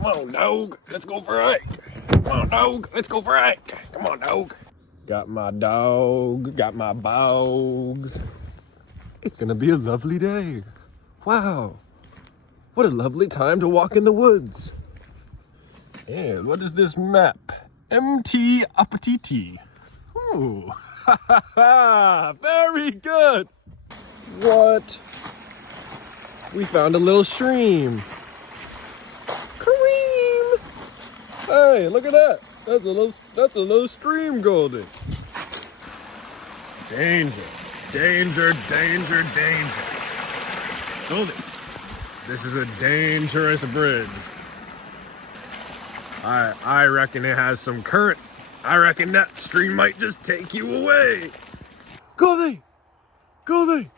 Come on, dog. Let's go for a hike. Come on, dog. Let's go for a hike. Come on, dog. Got my dog. Got my bogs. It's gonna be a lovely day. Wow. What a lovely time to walk in the woods. And what is this map? MT Apatiti. Ooh. Very good. What? We found a little stream. Kareem! Hey, look at that. That's a little stream, Goldie. Danger, danger, danger, danger. Goldie, this is a dangerous bridge. I reckon it has some current. I reckon that stream might just take you away. Goldie! Goldie!